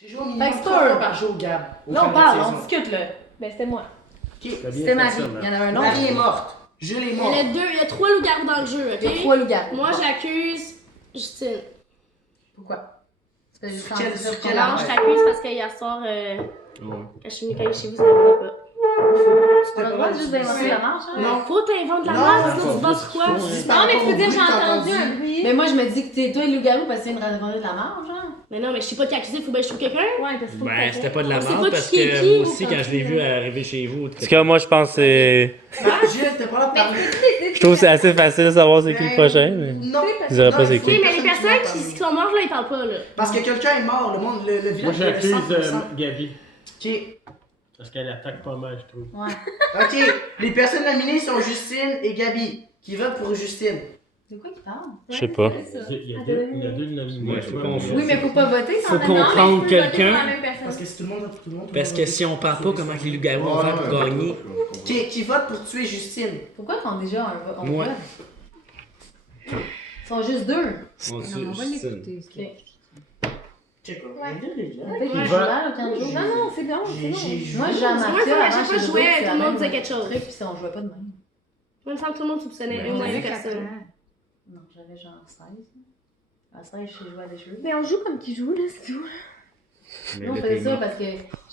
J'ai joué au minimum 3 fois par jour, Gab. Là, on parle, on discute, là. Ben, c'était moi. Ok. C'était Marie. Il y en avait un autre. Marie est morte. Jules est mort. Il y a 3 loups-garous dans le jeu, ok? Il y a 3 loups-garous. Moi, j'accuse Justine. Pourquoi? Sur quelle Non, arme? je t'accuse parce que hier soir, quand je suis venue chez vous, ça ne va pas. On a le droit de juste d'inventer la marche, hein? Non, faut t'inventer la Non, marche, non, sinon tu penses quoi? Non, mais tu peux dire j'ai entendu un bruit. Mais moi, je me dis que t'es toi et le loup-garou parce que c'est une raconter de la marche, hein? Mais non, mais je sais pas qui accuser, faut bien que je trouve quelqu'un. Ouais, parce que Ben, c'était pas de la On sait merde pas parce qui est que qui, moi ou aussi, pas. quand je l'ai vu arriver chez vous, En tout cas, moi, je pense que c'est. Jules, t'es pas là pour parler. Je trouve que c'est assez facile de savoir c'est qui le prochain. Mais... Non. Je dirais pas Non, c'est il faut qui. Oui, mais les personne personnes qui qui sont mortes, là, ils parlent pas, là. Parce que quelqu'un est mort, le monde, le Moi, village. j'accuse 100%. Gabi. Ok. Parce qu'elle attaque pas mal, je trouve. Ouais. Ok. Les personnes nominées sont Justine et Gabi. Qui vote pour Justine? De quoi qu'il parle? Je sais pas. Il y a deux nominés. Ouais, faut qu'on- Oui, mais faut pas voter Faut sans qu'on prenne quelqu'un. Parce que si tout le monde vote pour tout le monde. Parce que si on parle pas comment que les loups-garous vont faire pour gagner. Qui vote pour tuer Justine? Pourquoi qu'on a déjà un vote? On Moi. vote? Ils sont juste 2. On tue on va Justine. l'écouter. Check pas. Fait que Il je va- joue mal aucun jour. Non, non, c'est bon, c'est bon. Moi, j'ai un Moi, Mathieu à avant, chaque fois que je chez jouais, Dodo, tout le c'est monde la disait même quelque chose. truc, puis ça, on jouait pas de même. Moi, il me semble que tout le monde soupçonnait Ouais. une ou On une avait personne. 4 ans. Non, j'avais genre 16. À 16, je jouais à des jeux. Mais on joue comme qui joue, là, c'est tout. Mais Nous, on là, faisait t'es ça mort. parce que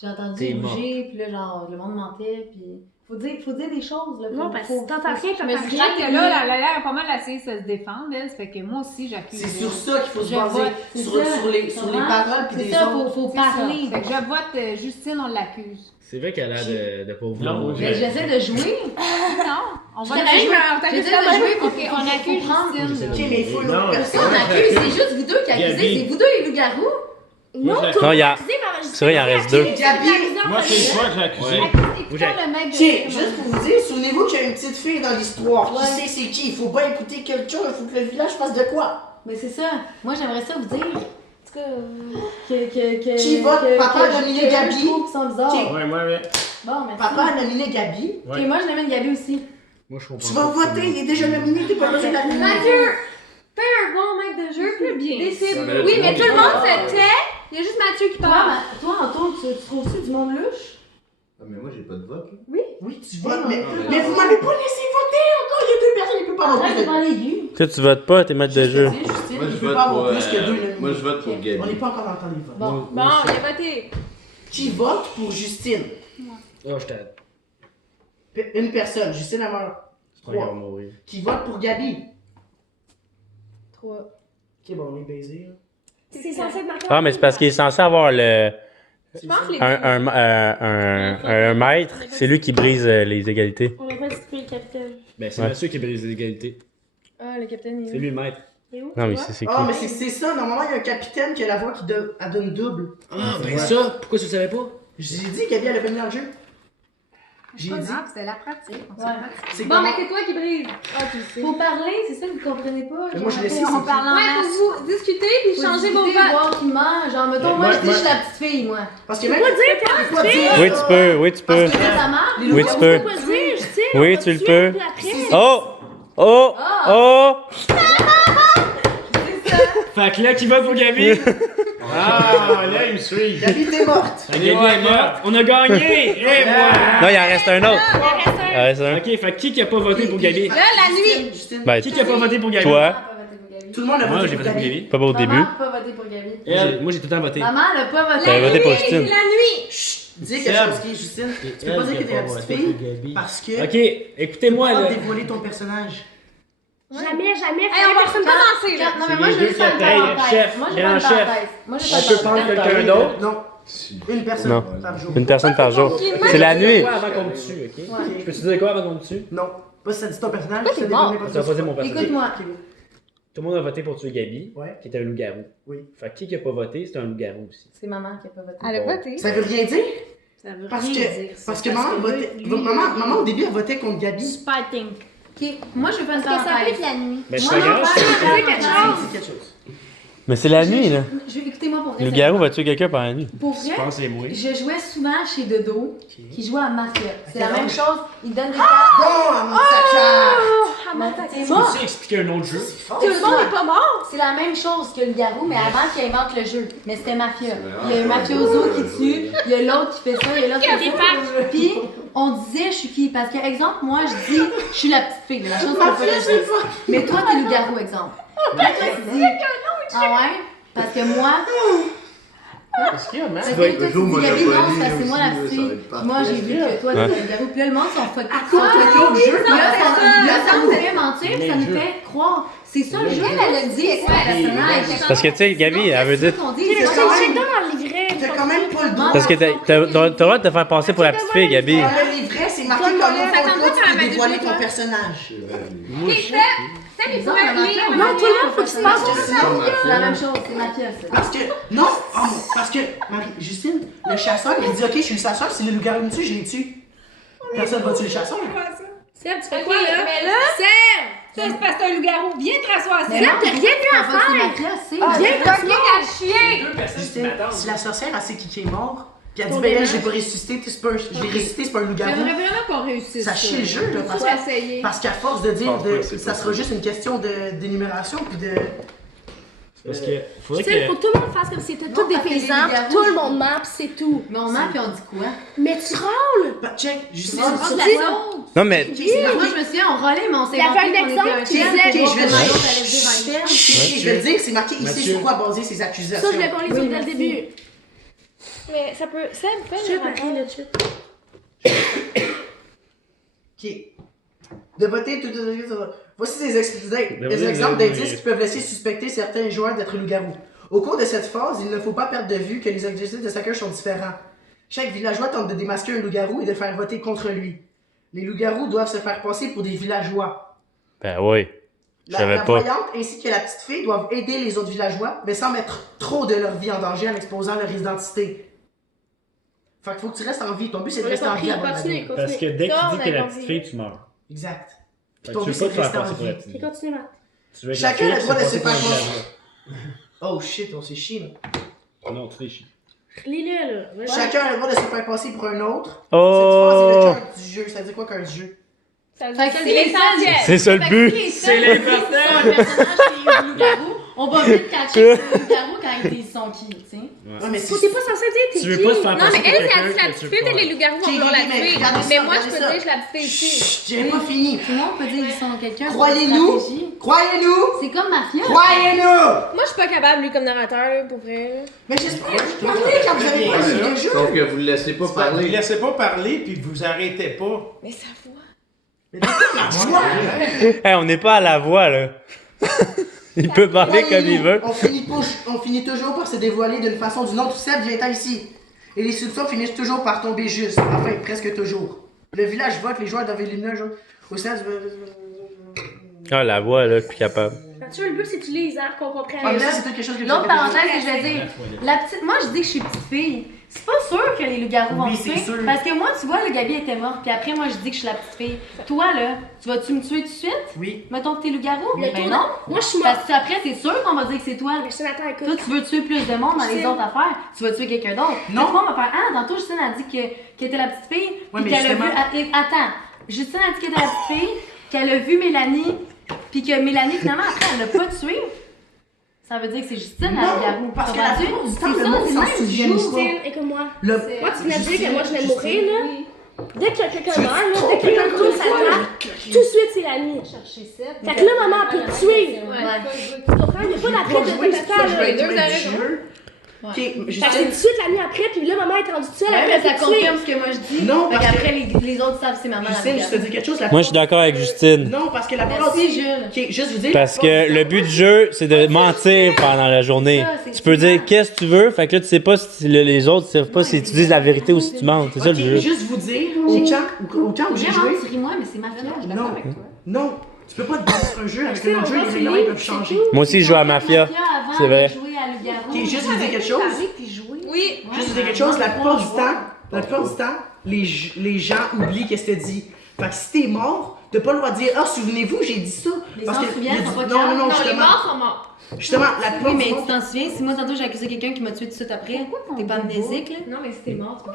j'ai entendu T'es mort. bouger, puis là, genre, le monde mentait, puis faut dire des choses, là. Non, parce que t'entends rien, Mais t'entends c'est rien. vrai que là, elle a l'air pas mal essayé de se défendre, elle. Ça fait que moi aussi, j'accuse. C'est sur ça qu'il faut se Je baser. vote, c'est Sur ça. sur les paroles puis C'est des ça, autres. faut C'est ça. parler. Fait que je vote Justine, on l'accuse. C'est vrai qu'elle a l'air de pas vouloir. Non, Mais j'essaie de jouer. Non, on va J'essaie de jouer. t'accuse J'essaie de jouer pour Ok, on accuse Ok, Justine. mais il faut Non, l'autre mais personne. On accuse, c'est juste vous deux qui accusez, Gabi. c'est vous deux les loups-garous. Non, Moi, tout Non, il y a- accusé par C'est vrai, il en reste 2. Gabi. Moi, c'est toi que j'ai accusé. Écoutons le mec Ok, de... juste pour vous dire, souvenez-vous qu'il y a une petite fille dans l'histoire. Ouais. Qui sait c'est qui? Il faut pas écouter quelqu'un, il faut que le village fasse de quoi? Mais c'est ça. Moi, j'aimerais ça vous dire En tout cas, que Qui vote? Papa a nominé Gabi. Je trouve qu'ils sont bizarres. Ok. Ouais, moi, mais. Bon, merci. Papa a nominé Gabi. Ok, moi, je l'amène Gabi aussi. Moi, je comprends. Tu vas voter, il est déjà nominé, t'es pas besoin de la nominer. Mathieu, fais un bon mec de jeu, puis bien. décide. Ouais, mais là, Oui, tout le mais monde tout le est monde pas- se tait. Il y a juste Mathieu qui Toi, parle. toi Antoine, tu trouves-tu du monde louche? Ah, mais moi, j'ai pas de vote. là. Oui, tu votes, Ouais, mais vous m'avez pas laissé voter encore, il y a deux personnes, il peut pas avoir Arrête de plus de... parler aigu. Toi, tu votes pas, t'es maître de jeu. Justine, Moi, il je peut vote pas avoir pour, plus que deux nominés. moi, je vote pour Ok, Gabi. On n'est pas encore dans le temps des votes. Bon. Bon, il a voté. Qui vote pour Justine? Oh, je t'aide. Une personne, Justine a meurt. C'est pas grave, 3. mourir. Qui vote pour Gabi? 3. Ok, bon, on est baisé. c'est censé être marqué. Ah, mais c'est parce qu'il est censé avoir le. Je pense que les Un maître, c'est lui qui brise les égalités. On va pas stipulé le capitaine. Ben, c'est Ouais. monsieur qui brise l'égalité. Ah, le capitaine, il C'est lui le maître. Et où? Non, tu mais vois? c'est qui? Ah, mais c'est ça, normalement, il y a un capitaine qui a la voix qui elle donne double. Ah, ben ça, pourquoi tu le savais pas? J'ai dit Gabi, elle a venu dans le jeu. J'ai pas dit. grave, c'était la pratique. On s'en Ouais. pratique. C'est Bon, comment? mais c'est toi qui brise. Ah, tu le sais. Faut parler, c'est ça que vous comprenez pas. Mais moi, je le sais, On c'est parle en Ouais, masse. faut vous discuter puis Faut changer vos discuter, votes. voir qui ment. Genre, mettons, Mais moi, moi- je dis, je suis la petite fille, moi. Parce que même. Faut dire, toi, Faut pas dire. Oui, tu peux, oui, tu peux. Parce que Ça marche? les Oui, tu peux. Faut pas dire, je sais. Oui, on va tu le tuer, peux. puis après, Oh! Oh! Oh! Fait que là, qui vote pour Gabi? Ah, là, il me suit. Gabi, t'es morte. Gabi est morte. On a gagné! Et moi! Non, il en reste un autre. il en reste un. Il en reste un. Ok, fait que qui a pas voté pour Gabi? Là, la nuit. Justine. Ben, Qui a pas voté pour Gabi? toi, Maman a pas voté pour Gabi. Tout le monde a Moi, voté j'ai voté pour Gabi. pas au début. Maman a pas voté pour Gabi. Moi, j'ai tout le temps voté. Maman, elle a pas voté. T'avais voté pour C'est Justine. la nuit. Dis quelque chose qui est Justine. Tu peux pas dire que t'es la petite fille parce que. Ok, écoutez-moi Tu peux là. pas dévoiler ton personnage. Jamais, jamais. Hey, on va personne pas danser, là. Non, mais C'est moi, les je deux veux faire une qui payent, parenthèse. chef, Moi, je veux grand faire une chef. parenthèse. Moi, je veux On faire peut une prendre parenthèse. quelqu'un d'autre? Non. Une personne Non. par jour. Une personne par jour. C'est la nuit. Quoi avant qu'on me tue, ok? Ouais. Je peux te dire quoi avant qu'on me tue? Non. Pas si ça dit ton personnage, Pourquoi ça t'es dit mort? n'importe Ça va quoi. pas dire mon personnage. Écoute-moi. Ok. Tout le monde a voté pour tuer Gabi, Ouais. qui était un loup-garou. Oui. Fait que qui a pas voté, c'est un loup-garou aussi. C'est maman qui a pas voté. Elle a voté. Ça veut rien dire? Ça veut Parce rien que, dire. parce que maman votait. Maman, au début, elle votait contre Gabi. Fighting. Ok, moi, je veux faire une Parce que ça peut parenthèse. être la nuit. Mais Moi, c'est pas non, grave. pas- C'est quelque chose. C'est quelque chose. Mais c'est la nuit, là. Je vais écouter moi pour vrai. Le garou va tuer quelqu'un par la nuit. Pour Je vrai, pense que c'est moi. je jouais souvent chez Dodo, qui jouait à Mafia. C'est la Ok, même donc- chose. Il donne des cartes. Bon, à mon sac. Samantha, t'es Tu mort. peux-tu expliquer un autre jeu? Tout le monde est pas mort. C'est la même chose que le garou, mais avant qu'il invente le jeu. Mais c'était mafia. Il y a un mafioso qui tue, il y a l'autre qui fait ça, il y a l'autre qui fait ça. Puis on disait je suis qui? Parce que, exemple, moi je dis je suis la petite fille, la chose qu'on peut dire. Mais toi t'es le garou, exemple. Là toi tu dis ah ouais? Parce que moi, Qu'est-ce qu'il y a, man? parce que toi tu joue au dis Gabi, non, Monopoly c'est parce que c'est moi la aussi, petite ça va fille. être Moi j'ai vu que toi Ouais. t'es le garou. Puis là le monde sont fuckés. Quoi? L'autre jeu? Là, ça nous fait mentir, ça nous fait croire. C'est ça le jeu, elle a dit, c'est un personnage. Parce que, tu sais, Gabi, elle veut dire. C'est ce qu'on dit, Mais c'est c'est ça. check dans le livret. T'as quand même pas le droit. Parce que t'as le droit de te faire passer pour la petite fille, Gabi. Dans le livret, c'est marqué Toi, comment ça tombe pas tu dans la peux main du dévoiler jeu, ton toi. personnage. Moi, je Seb, il pourrait lire. Non, toi là, faut que tu passes. C'est la même chose, c'est mafia, ça. Parce que, non, parce que, Justine, le chasseur, il dit, ok, je suis le chasseur, si le loup-garou me tue, je les tue. Personne va tuer le chasseur. Seb, tu fais Ok, quoi là? mais là, Seb! Ça, c'est parce que t'es un loup-garou. Viens te rasseoir, Mais Seb. non, t'as rien vu à faire. C'est mafia, c'est. Viens t'as rien à chier. deux personnes qui Justine, m'attendent. si la sorcière, elle sait qui est mort, puis elle dit, Ton ben là, ménage. j'ai pas ressuscité, c'est pas je l'ai ressuscité, c'est pas un loup-garou. J'aimerais vraiment qu'on réussisse. Ça chie le jeu, là, parce Faut que- essayer. Parce qu'à force de dire, pense pas que c'est ça sera possible. juste une question d'énumération, puis de. Parce que faudrait Tu sais, faut que. que tout le monde fasse comme si c'était Non, tous des parce que les paysans, puis garous, tout le je- monde ment, puis c'est tout. Mais on ment puis on dit quoi? Mais tu râles! Bah, check, Justine, On dit ça- la sauce. Non, mais. Ok, c'est marqué. Moi, je me souviens, on râlait, mais on s'est Il y avait un inventé qu'on exemple était un qui thème disait- pour Ok, je vais voir le que dire. l'autre allait dire un thème. Ok, je vais le dire, c'est marqué ici Mathieu. sur quoi baser ses Ça, accusations. je l'ai pas les Oui, autres dès le merci. début. Mais ça peut. Seb, fais le rapport. Ok. De voter tout. Voici des voter, exemples oui. d'indices qui peuvent laisser suspecter certains joueurs d'être loups-garous. Au cours de cette phase, il ne faut pas perdre de vue que les objectifs de chacun sont différents. Chaque villageois tente de démasquer un loup-garou et de faire voter contre lui. Les loups-garous doivent se faire passer pour des villageois. Ben oui. Je La savais pas. voyante ainsi que la petite fille doivent aider les autres villageois, mais sans mettre trop de leur vie en danger en exposant leur identité. Fait qu'il faut que tu restes en vie. Ton but, c'est de On a rester en compris, vie avant la continue, vie. continue. Parce que dès que Ça, tu on dis que t'es a la compris. petite fille, tu meurs. Exact. Fait Ton que tu but, veux pas c'est te de faire rester en passer pour la vie. petite Ok, fille. continue, Matt. Tu veux être Chacun la a le fille, droit de tu se veux passer faire pour un villageois. Oh shit, on s'est chié, là. Non, tu réfléchis. Lis-le là. Vas-y. Chacun a le droit de se faire passer pour un autre. Oh! Cette phase est le cœur du jeu. Ça veut dire quoi qu'un jeu? Ça veut Fait dire que c'est lui, l'essentiel. C'est ça le Fait que but. si les C'est seuls l'important. qui sont un personnage qui est loup-garou, on va vite catcher que c'est loup-garou quand ils sont qui, tu sais. Ouais, mais Faut t'es pas censé dire t'es Tu veux qui. pas te faire Non, passer mais pour elle, quelqu'un elle dit que la tu petite veux fille, pas. les loups-garous vont Qui vouloir la dit, mais tuer. regardez ça, Mais moi, je regardez peux ça. dire je la petite fille aussi. Chut, j'ai pas fini. Tout le monde peut dire qu'ils sont quelqu'un. Croyez-nous. Stratégie. Croyez-nous! C'est comme mafia. Croyez-nous! Moi, je suis pas capable, lui, comme narrateur, pour vrai. Mais j'espère que je peux parler quand vous avez pas Ouais, le jeu. Sauf que vous le laissez pas Vous parler. laissez pas parler, puis vous arrêtez pas. Mais ça voit. Mais d'accord, la joie. Hey, on n'est pas à la voix, là. Il peut parler comme il veut. On finit toujours par se dévoiler d'une façon ou d'une autre. Seb vient ici. Et les soupçons finissent toujours par tomber juste. Enfin, presque toujours. Le village vote, les joueurs doivent éliminer un joueur. Au sein du... Ah, la voix, là, plus capable. Mathieu, le but, c'est que tu lises, hein, qu'on comprenne. Ah, mais ça, c'est quelque chose que tu L'autre as fait parenthèse que je vais dire, la petite, moi je dis que je suis petite fille. C'est pas sûr que les loups-garous vont Oui, me c'est tuer. sûr. Parce que moi, tu vois, le Gabi était mort, puis après, moi je dis que je suis la petite fille. Toi là, tu vas-tu me tuer tout de suite? Oui. Mettons que t'es loup-garou? Le Ben tour de- non. Moi, je suis morte. Parce que après, c'est sûr qu'on va dire que c'est toi. Mais Jonathan, écoute. Toi, tu veux tuer plus de monde dans les Justine. autres affaires. Tu vas tuer quelqu'un d'autre. Non. Tout le monde va faire ah, tantôt, Justine a dit qu'elle était la petite fille. Ouais, puis mais qu'elle a vu. justement- Attends. Justine a dit qu'elle était la petite fille, qu'elle a vu Mélanie, puis que Mélanie, finalement, après, elle l'a pas tuée. Ça veut dire que c'est Justine la Non, loup-garou. parce que Comprends-tu? la plupart du temps, C'est le ça, monde c'est s'en le même souvient jour. pas. Justine, écoute-moi. Le... Moi, tu venais de dire que moi, je venais de Justine, mourir, là. Dès que quelqu'un meurt, là, dès que quelqu'un tourne sa table, tout de suite, c'est l'ami. Chercher ça. Fait que là, maman peut te tuer. Ouais. Tu comprends? Il n'y a pas Pour d'attrait de jouer, c'est ça que je vais total. être maître du jeu. Ok, Fait que c'est Justine. tout de suite l'ami après, puis là, maman est rendue seule, Ouais, elle mais peut ça te tuer. confirme ce que moi je dis. Non, Fait parce qu'après, les autres savent c'est maman. Justine, je te dis quelque chose. Moi, je suis d'accord avec Justine. Non, parce que la plupart Merci, Jules. Ok, juste vous dire. Parce que le but du jeu, c'est de mentir pendant la journée. C'est ça, c'est Tu peux souvent. dire qu'est-ce que tu veux, fait que là, tu sais pas si les autres savent pas si tu dis la vérité ou si tu mens. C'est ça le Ok, jeu. juste vous dire, au camp où j'ai Vraiment, joué. tu ris moi, mais c'est mafia. Je suis d'accord Non, avec toi. non, tu peux pas te baser sur un jeu avec C'est un autre jeu, encore les tu règlements lis, peuvent c'est changer. tout. Moi aussi, je joue à Mafia. C'est vrai. Ok, juste vous dire quelque chose. Oui. Juste vous dire quelque chose, la plupart du temps, les gens oublient qu'est-ce que t'as dit. Fait que si t'es mort, T'as pas le droit de dire, ah, souvenez-vous, j'ai dit ça. Les Parce s'en que souviennent, il y a sont du- pas non, capables. non, non, Non, les justement. morts sont morts. Justement, la Oui, plupart mais du tu monde- t'en souviens, si moi tantôt j'ai accusé quelqu'un qui m'a tué tout de suite après, t'es pas amnésique là? Non, mais c'était mort.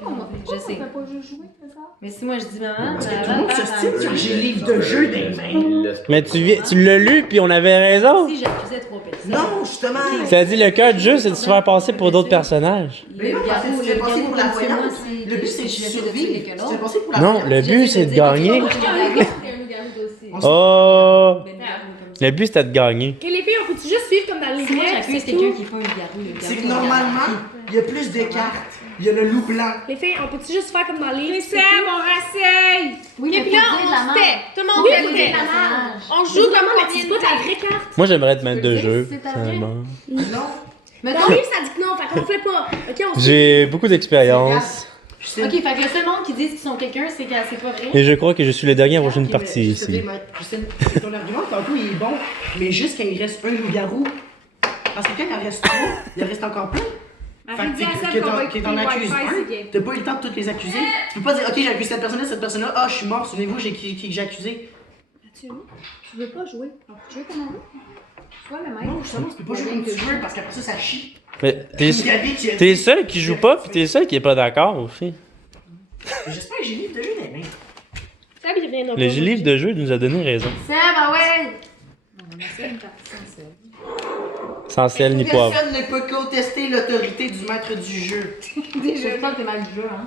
Je sais. pas juste jouer, c'est ça? Mais si moi je dis maman, Parce que tout le monde se style sur j'ai livre de jeu dans les mains. Il laisse pas Mais tu l'as lu, puis on avait raison. si j'accusais 3 personnes. Non, justement. Ça a dit le cœur du jeu, c'est de se faire passer pour d'autres personnages. Mais non, parce que tu te fais passer pour la voyante. Le but, c'est de survivre. Tu te fais passer pour la Non, voyante. le but, c'est de gagner. On Oh! Le but, c'était de gagner. Ok, les filles, on peut-tu juste suivre comme dans les Si moi règles, j'accuse c'est quelqu'un tout? qui est pas un loup-garou, le loup-garou. C'est que normalement, il y a plus de cartes. Il y a le loup blanc. Les filles, on peut-tu juste faire comme dans les Les c'est Seb, tout? on rasseille! Oui, Et mais puis faut là, dire de la on se merde. tait. Tout le monde Oui, fait faut le dire tait. de la merde. On joue comment, mais tu dis pas ta vraie carte. Moi, j'aimerais te mettre de jeu. C'est ta finalement. Non. Mais Dans le livre, ça dit que non, fait qu'on fait pas. Ok, on se J'ai beaucoup d'expérience. Je sais. Ok, fait que le seul monde qui dit qu'ils sont quelqu'un, c'est que c'est pas vrai. Et je crois que je suis le dernier à avoir une Ok, mais partie juste te ici. dire, Christine, ton argument, tantôt, il est bon, mais juste quand il reste un loup-garou. Parce que quand il en reste trois, il en reste encore plein. Arrête de dire à que Seb qu'on va t'en écouter accuses Wi-Fi, un, c'est gay. t'as pas eu le temps de toutes les accuser. Tu peux pas dire, ok, j'ai accusé cette personne-là, ah, je suis mort, souvenez-vous, qui j'ai accusé. Tu veux pas jouer? Tu veux comment? Toi, le mec. Non, justement, tu peux pas jouer comme tu veux, parce qu'après ça chie. Mais t'es Gabi qui a t'es dit- seul qui joue pas, puis t'es seul qui est pas d'accord aussi. J'espère que j'ai livre de jeu dans les mains. Ça, il reviendra pas. Le livre de jeu nous a donné raison. Seb, ah ouais! On essaie une partie sans Seb. Sans sel ni poivre. Personne ne peut contester l'autorité du maître du jeu. Déjà, je pense que t'es mal du jeu, hein.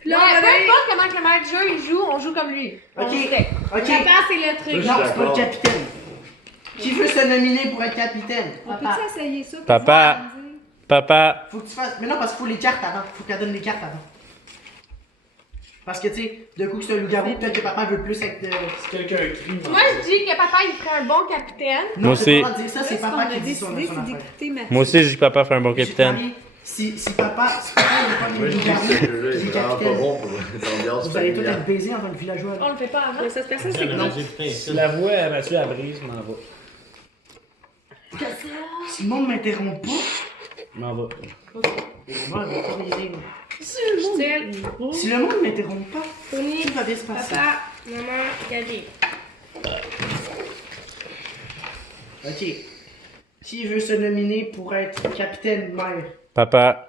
Puis là, peu importe comment que le maître jeu il joue, on joue comme lui. On Ok, se tait. ok. J'attends, c'est le truc. Non, c'est pas le capitaine. Qui veut se nominer pour être capitaine? On peut-tu essayer ça? Papa. Papa. Faut que tu fasses. Mais non, parce qu'il faut les cartes avant. Faut qu'elle donne les cartes avant. Parce que, tu sais, de coup que c'est un loup-garou, peut-être que papa veut plus être. Si quelqu'un écrit. Moi, je dis que papa, il ferait un bon capitaine. Non, Moi t'as aussi. pas le droit de dire ça, c'est papa qui dit son décidé, affaire. c'est d'écouter Mathieu. Moi aussi, je dis que papa fait un bon J'ai capitaine. parlé, si papa veut pas Moi, être je dis que loup-garou, ce jeu c'est est vraiment pas capitaine. bon pour l'ambiance Vous allez tous familiale. être baisés en tant que villageois. On le fait pas avant. Mais ça, personne, c'est Non, si la voix à Mathieu à brise, je m'en vais. Si le monde m'interrompt pas, Je m'en vais. moi, elle va pas m'aider. Style, Si le monde m'interrompt pas, Tony, tout va bien se passer. papa, maman, Gabi. Ok. Qui veut se nominer pour être capitaine mère? Papa.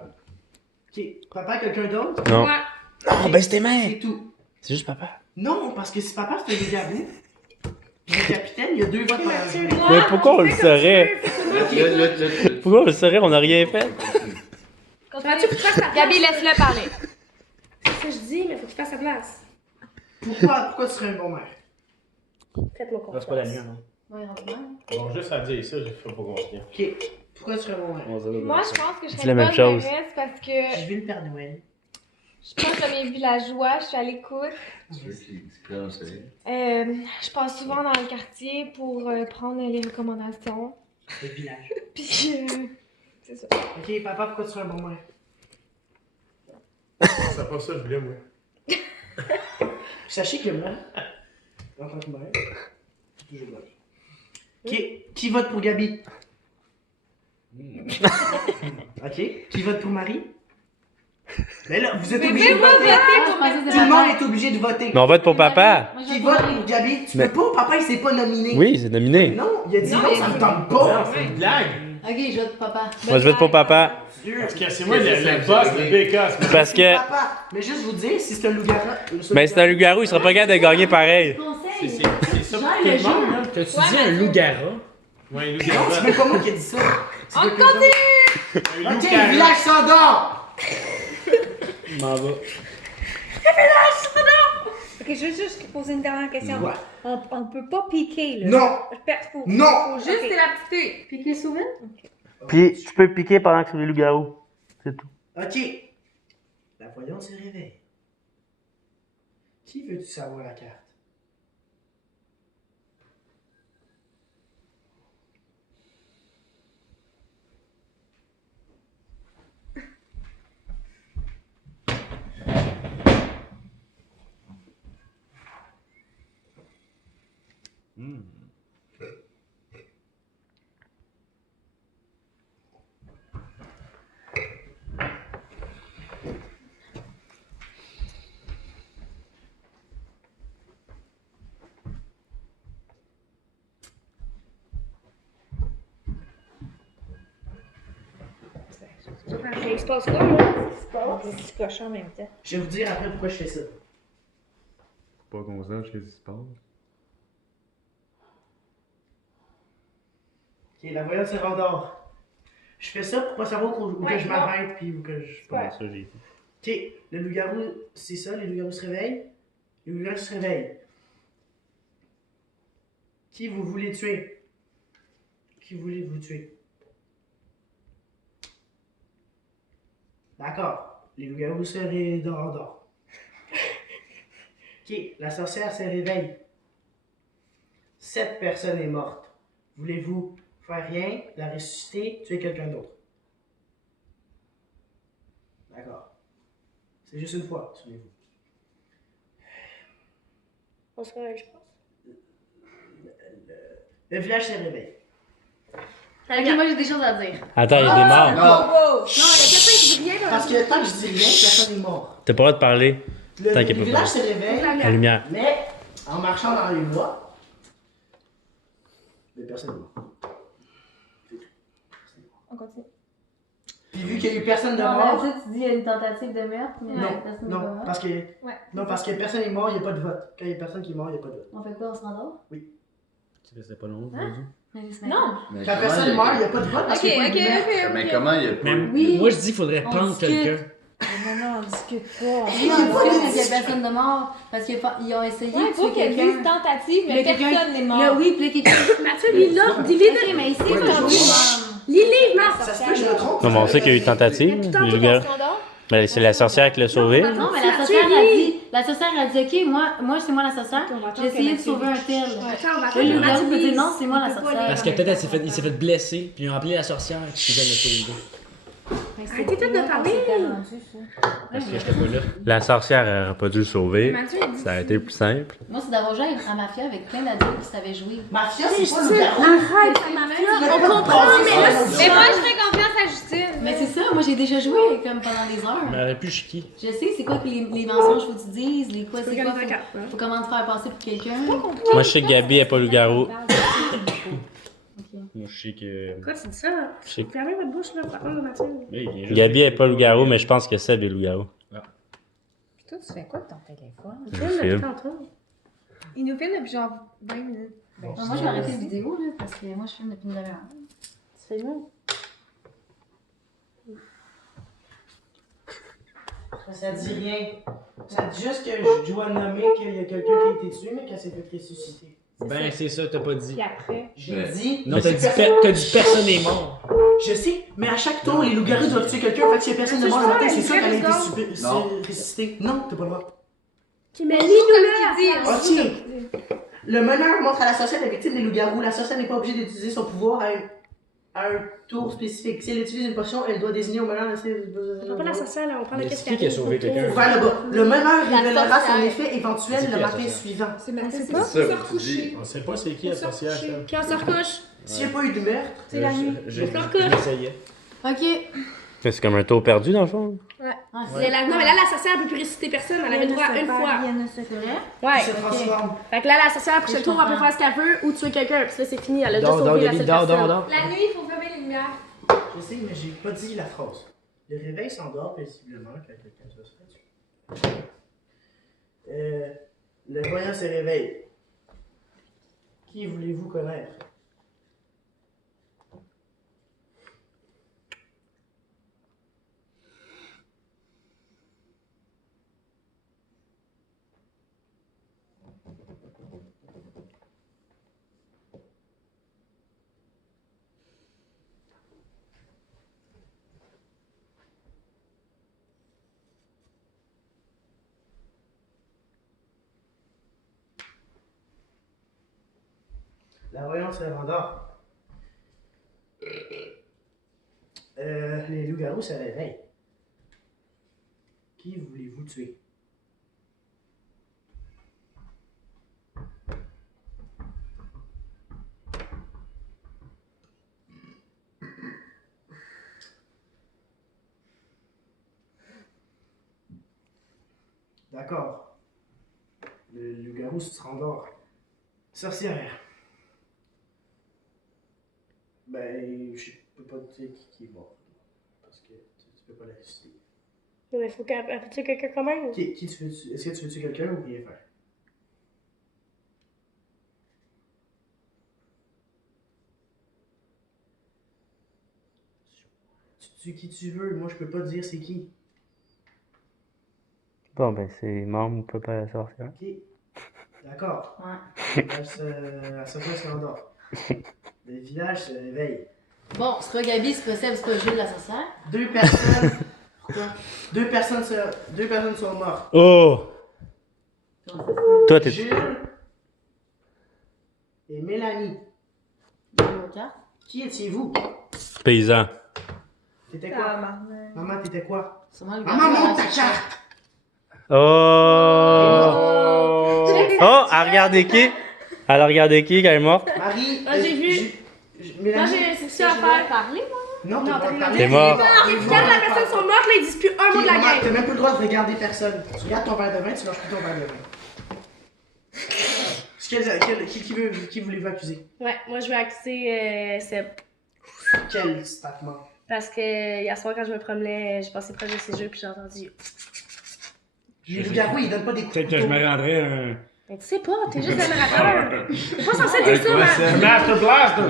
Ok. Papa, quelqu'un d'autre? Non. Moi, Non, ben c'était mère. C'est tout. C'est juste papa. Non, parce que si papa c'est un loup-garou, puis le capitaine, il y a 2 votes par un. Mais pourquoi on le saurait? Là, Pourquoi on le saurait? On n'a rien fait. Mathieu, faut que tu fasses ta place. Gabi, laisse-le parler. C'est ça que je dis, mais faut que tu fasses ta place. Pourquoi tu serais un bon maire? Faites-moi Ça, confiance. c'est pas la mienne, non? Ouais, rapidement. Bon, juste à dire ça, je fais pas confiance. Ok. Pourquoi tu serais un bon maire? Moi, je pense que je C'est serais la une même bonne chose. mairesse parce Je que vais le Père Noël. je pense à mes villageois, je suis à l'écoute. Ceux qui crient au soleil. Je passe souvent dans le quartier pour prendre les recommandations. Le village. Puis, c'est ça. Ok, papa, pourquoi tu serais un bon maire? C'est pas ça que je voulais, moi. Sachez que moi, en tant que maire, c'est toujours bon. Ok. Qui vote pour Gabi? Ok. Qui vote pour Marie? Mais là, vous êtes obligés de voter. Tout le monde est obligé de voter. Mais on vote pour papa. Qui vote pour Gabi? Tu Mais- peux pas, papa il s'est pas nominé. Oui, c'est nominé. Non, il a dit non, Non, ça me mais- tente Non, pas. c'est une blague. Ok, je vote pour papa. Moi, je vote pour papa. Parce que c'est moi le boss, le BK. c'est Parce que. Papa, mais juste vous dire, si c'est un loup-garou. Ben, c'est un loup-garou, il sera pas capable de gagner pareil. Conseil. c'est ça Genre pour tout le le jeu. monde, là. T'as-tu dit un loup-garou? Ouais, un Non, loup-garou. c'est même pas moi qui ai dit ça. C'est On quelqu'un d'autre. Un Ok, loup-garou. le village s'endort. Je m'en vais. Ok, je veux juste poser une dernière question. Ouais. On peut pas piquer, là. Non, Faut non. Juste, c'est la petite fille. Piquer souvent? Puis, tu peux piquer pendant que c'est des loups-garous. C'est tout. Ok. La voyante se réveille. Qui veux-tu savoir la carte? passe quoi, là? Qu'est-ce qui se passe? Des petits cochons en même temps. Je vais vous dire après pourquoi je fais ça. Pas qu'on sache qu'est-ce qui se passe. Ok, la voyante se rendort. Je fais ça pour pas savoir où que Ouais, je bon. m'arrête puis où que je Ouais. Ça, j'ai fait. Ok, le loup-garou, c'est ça, les loups-garous se réveillent. Les loups-garous se réveillent. Qui vous voulez tuer? Qui voulez-vous tuer? D'accord, les loups-garous se rendort. Ok, la sorcière se réveille. 7 personnes est morte. Voulez-vous faire rien, la ressusciter, tuer quelqu'un d'autre? D'accord. C'est juste une fois, souvenez-vous. On se réveille, je pense. Le village se réveille. Ok, moi j'ai des choses à dire. Attends, il y a des morts. Non! Non, il y a personne qui dit rien dans Parce que tant que je dis rien, personne n'est mort. T'as pas le droit de parler. Le T'inquiète pas. village se réveille, La lumière. mais en marchant dans les bois, mais personne n'est mort. On continue. Puis vu qu'il n'y a eu personne de Non, mort, mais tu dis qu'il y a une tentative de meurtre, mais non, personne n'est non, mort. parce que non, parce que personne n'est mort, il n'y a pas de vote. Quand il y a personne qui est mort, il n'y a pas de vote. On fait quoi, on se rendort? C'est pas long, Mais c'est Non! Mais Quand comment personne il y n'est a- mort, il n'y a pas de vote parce Ok, qu'il n'y a ok, pas de meurtre. Mais ok. comment il y a pas eu... Oui. Moi, je dis qu'il faudrait On prendre discute. quelqu'un. Non, on discute pas. Oui, on pas discute, de mais il y a personne de mort. Parce qu'ils ont essayé Ouais, de faut tuer qu'elle dise quelqu'un. tentative, Puis mais là, quelqu'un- personne n'est mort. Là, oui, puis là, quelqu'un. Mathieu, lis-là, dis-les Ok, mais ici, Ouais, c'est mais un je oui, vois. Lis-les, Marc! Ça se peut que je me trompe. Non, mais on sait qu'il y a eu tentative. Puis Les tantôt, on loups-garous. se rendort. Mais c'est la sorcière qui l'a sauvé. Non, mais Mathieu, la sorcière a dit, ok, moi c'est moi la sorcière. Ok, on va attendre J'ai essayé que de sauver un tel. Attends, on va Là, attendre le que loup-garou Mathieu peut dire lise. non, c'est moi la Il peut pas sorcière. lire. Parce que peut-être il s'est fait blesser, puis ils ont appelé la sorcière qui faisait le sauver. Arrêtez tout de parler. Parce que j'étais pas là. La sorcière n'aurait pas dû le sauver. Mathieu, il dit. Ça aurait été plus simple. Moi, c'est d'avoir joué à Mafia avec plein d'adultes qui savaient jouer. Mafia, c'est pas Arrête, loup-garou. on comprend, mais là, Mais moi, je fais confiance à Justine. Mais c'est ça, moi j'ai déjà joué comme pendant des Mais heures. elle aurait pu chiquer. Je sais c'est quoi que les mensonges faut que tu dises, les quoi, c'est quoi, Faut faut comment te faire passer pour quelqu'un. Moi, je sais que Gabi n'est pas loup-garou. Moi, je sais que. Pourquoi tu dis ça? Je sais que Fermez votre bouche, là, par contre, Mathieu. Là, il vient juste Gabi n'est de- pas loup-garou, mais je pense que Seb est loup-garou. Puis toi, tu fais quoi de ton téléphone? Je filme. Il nous filme depuis genre 20 minutes. Non, moi je vais arrêter la vidéo là, parce que moi je filme depuis une demi-heure. Tu fais nous? Ça dit rien. Ça dit juste que je dois nommer qu'il y a quelqu'un qui a été tué, mais qu'elle s'est fait ressusciter. Ben, c'est ça, t'as pas dit. Puis après. J'ai Ouais. dit. Non, Mais t'as c'est dit, personne- t'as dit personne n'est mort. Je sais, mais à chaque tour, les loups-garous doivent tuer quelqu'un. Fait que s'il y a personne de mort le matin, c'est sûr qu'elle a été Non. ressuscitée. Non, t'as pas le droit. Tu me lis-nous là! Ok. Le meneur montre à la sorcière la victime des loups-garous. La sorcière n'est pas obligée d'utiliser son pouvoir à un tour spécifique. Si elle utilise une potion, elle doit désigner au meneur de On parle pas de la sorcière, là, on parle de Mais qu'est-ce c'est qui a sauvé quelqu'un? Vers le bas. Le meneur La révélera son sorcière. effet éventuel C'est le qui la matin sorcière? suivant. C'est Mathieu, C'est c'est pas? ça, tu dis. On sait pas c'est qui la sorcière, ça. Puis on se recouche. S'il n'y a pas eu de meurtre, C'est la nuit. Je On se recouche. m'essayais. Ok. C'est comme un tour perdu dans le fond. Ah, Non, mais là, la sorcière, elle peut plus ressusciter personne. Elle avait le droit une fois. C'est vrai? Ouais. il se transforme. Fait que là, la sorcière, prochaine tour, elle peut faire ce qu'elle veut ou tuer quelqu'un. Puis là, c'est fini. Elle a déjà Dors, sauvé la Gabi, seule dors, personne. dors. La nuit, il faut fermer les lumières. Je sais, mais j'ai pas dit la phrase. Le réveil s'endort paisiblement quand quelqu'un se fait tuer. Le voyant se réveille. Qui voulez-vous connaître? La voyante se rendort. Les loups-garous se réveillent. Qui voulez-vous tuer? D'accord. Le loup-garou se rendort. Sorcière. Ben, je peux pas te dire qui est mort. Parce que tu peux pas la ressusciter. Mais il faut qu'elle tuer quelqu'un quand même. Qui tu veux tuer? Est-ce que tu veux tuer quelqu'un ou rien faire? Tu tues qui tu veux, moi je peux pas te dire c'est qui. Bon, ben, c'est membre ou papa la sorcière. Ok. D'accord. Ouais. La sorcière se rendort. Le village se réveille. Bon, c'est pas Gabi, c'est pas Seb, c'est pas Jules la sorcière. Deux personnes. Pourquoi? Deux personnes sont mortes. Oh! Toi, t'es. Jules et Mélanie. Qui étiez-vous? Paysan. T'étais quoi? Ah, Maman, t'étais quoi? Sûrement le Maman, gars monte de ta la carte! Oh! Oh! Elle regardait qui? Elle a regardé qui quand elle est morte? Marie. Ah, j'ai vu. Moi, Mélanie. j'ai ça à faire. parler, Non, Non, t'as t'as pas rien parlé. T'es mort. Quand la personne sont mortes, là, ils disent plus un mot de la Maman, t'as game. même plus le droit de regarder personne. Tu regardes ton verre de vin, tu lâches plus ton verre de vin. Qui voulez-vous accuser? Ouais, moi, je vais accuser Seb. Quel statement? Parce que hier soir, quand je me promenais, j'ai passé proche de ses jeux puis j'ai entendu. Les loups-garous, ils donnent pas des coups de Peut-être que je couteau. me rendrais un. Mais tu sais pas, t'es juste un narrateur. T'es pas censé dire ça, man. Un Master Blaster!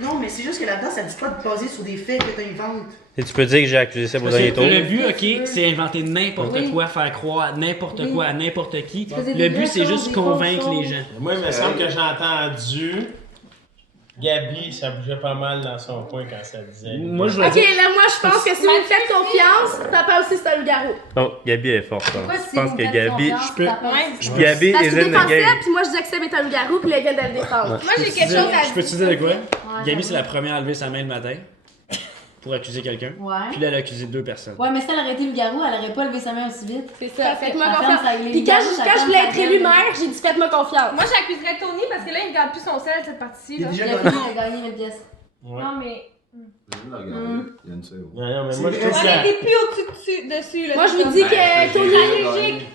Non, mais c'est juste que là-dedans, ça dit pas de baser sur des faits que t'inventes. Et tu peux dire que j'ai accusé ça pour Parce dernier que tour. le but, ok, c'est inventer n'importe Oui. quoi, faire croire n'importe Oui. quoi à n'importe qui. faisais Le des but, vraies c'est choses, juste des convaincre fausses les choses. gens. Moi, il me semble que j'ai entendu Gabi, ça bougeait pas mal dans son coin quand ça disait. Moi, je veux Ok, dire. là, moi, je pense que si vous me faites confiance, papa aussi, c'est un loup-garou. Oh, Gabi est forte. Pourquoi Je si pense vous que me faites Gabi. confiance, je peux- ça passe? Ouais. Gabi Parce is qu'il in the défend game. Seb, puis moi, je dis que Seb est un loup-garou, puis là, il vient de le défendre. Moi, j'ai quelque chose à Je peux te dire de quoi? Ouais, Gabi, j'avoue. c'est la première à lever sa main le matin pour accuser quelqu'un. Ouais. Puis là, elle a accusé 2 personnes. Ouais, mais si elle aurait été loup-garou, elle aurait pas levé sa main aussi vite. C'est ça, Parce que faites-moi la confiance. femme, ça, les Puis quand loups-garous, je ça voulais ferme être sa élu gueule. maire, j'ai dit faites-moi confiance. Moi, j'accuserais Tony parce que là, il ne garde plus son sel cette partie. Il a Là. déjà Il a gagné. fini, il a gagné 1000 pièces. Ouais. Non, mais. Je vais le regarder. Il y a une seconde. Non, mais C'est moi, je vrai. trouve On qu'elle était plus au-dessus dessus. Là, Moi, je c'est vous comme dis ça. que Tony.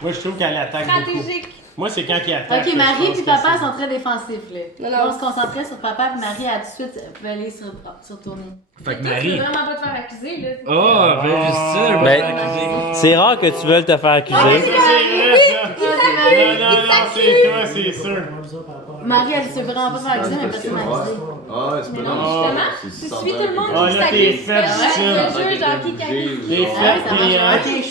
moi, je trouve qu'elle attaque beaucoup. Stratégique. Moi, c'est quand il attaque. Ok, que je Marie pense puis que papa c'est- sont très défensifs là. Non, Là, non. on se concentrait sur papa puis Marie a tout de suite veut aller sur Tony. Fait que Toi, tu veux Marie. vraiment pas te faire accuser, là. Oh, ben, juste ça, elle va Ben, se faire accuser. c'est rare que tu veuilles te faire Ah, accuser. ça, c'est vrai, ça. Non, non, non, c'est toi, c'est sûr. Marie, elle se veut vraiment pas faire accuser, mais personne n'a accusé. Ah ouais, c'est pas Non, normal. justement, C'est tu 100 suis tout le monde Ah, qui là, s'accuse. t'es fait, Fais ça. le jeu, genre qui T'es qualifie. Ah, fait, ça puis, marche. Ok,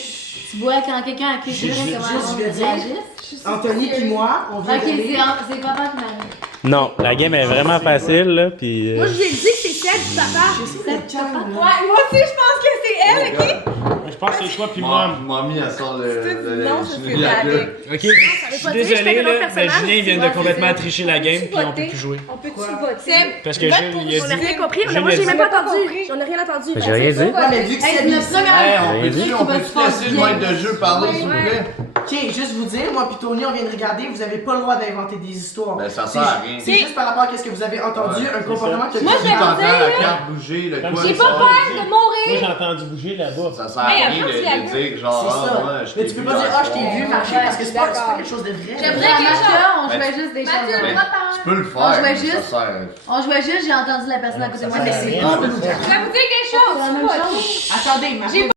Tu vois quand quelqu'un accuse quelqu'un, comment je on vais dire- réagisse? Anthony puis moi, on vient Ok, d'aller. c'est papa puis Marie. Non, la game est vraiment facile, là, pis. Moi, je lui ai dit que c'est Seb, puis papa. J'essaie d'être calme, là. Ouais, moi aussi, je pense que c'est elle, ok? Je pense que c'est toi, puis moi. Mamie, elle sort le. Non, c'est ce que le- t'as le- avec. Ok, je pas suis dire que je fais désolé, un autre là, mais personnage. Julien vient de Ouais, complètement c'est tricher la game, puis on peut plus jouer. On peut-tu Quoi? voter? Parce que Vote Jules, pour il a On n'a dit. rien compris, Je moi, l'ai j'ai même dit. pas J'ai pas entendu. compris. J'en ai rien entendu. J'ai rien dit. Ouais, mais vu que Hey, c'est c'est notre première. Hey, on Rien peut-tu dit. on peut-tu laisser le maître de jeu parler, s'il vous plaît? Ok, juste vous dire, moi puis Tony, on vient de regarder, vous avez pas le droit d'inventer des histoires. Ben, ça C'est- sert à rien. C'est juste par rapport à ce que vous avez entendu, Ouais, un c'est comportement que Moi, vous je vais Tu vous t'entends dire, la là. carte bouger, le Comme quoi? J'ai ça. pas peur de mourir. Moi, j'ai entendu bouger là-bas. Ça sert à Mais rien après, tu l'as de dire genre, C'est ça. ah, moi, je Mais t'ai tu peux vu pas dire, hier ah, je t'ai soir. vu marcher Ouais, parce que je c'est suis pas d'accord. quelque chose de vrai. J'aimerais Dans quelque ma chose. on jouait juste des Mathieu, choses. le droit de parler. Tu peux le On faire, jouait mais ça juste. sert. On jouait juste, j'ai entendu la personne à côté de moi. Ouais, mais Mais c'est c'est pas pas de nous dire. Je vais vous dire quelque chose. la même chose. Attendez, Marie.